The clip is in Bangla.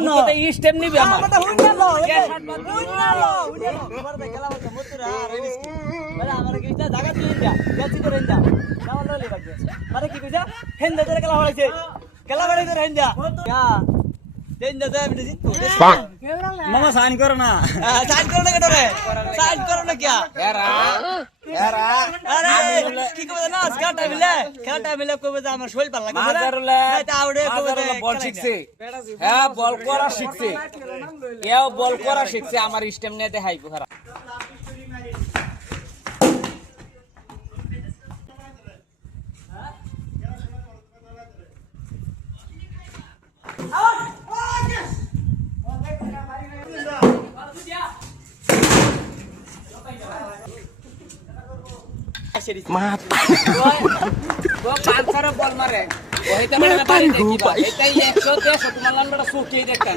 শুনো তো স্টেপ নিবি আমার কথা হুইনা লো হুইনা লো এবার দেখ খেলা হচ্ছে মুতুরা আর এই বিস্কি মানে আমার কি এটা জায়গা তুই যা গেছি করে যা না হলো লে বাকি মানে কি কইছা হেন্দা ধরে খেলা হইছে খেলা বাড়ি ধরে হেন্দা ইয়া হেন্দা যায় আমি দিছি মামা সাইন করো না সাইড করো না কেন রে সাইড করো না क्या এরা এরা আরে কি কইবে না খেলাটা মিলে কইবে যে আমার শরীর ভালো লাগে মাজারুলে এটা আউড়ে কইবে যে বল শিখছে হ্যাঁ বল করা শিখছে কেউ বল করা শিখছে আমার স্টেম নিয়ে দেখাইবো হারা মাত বল মারে ওইটা মানে বাড়ি দেখিবা এটাই 100 তোমার লাম্বাটা সুকিয়ে দেখতাম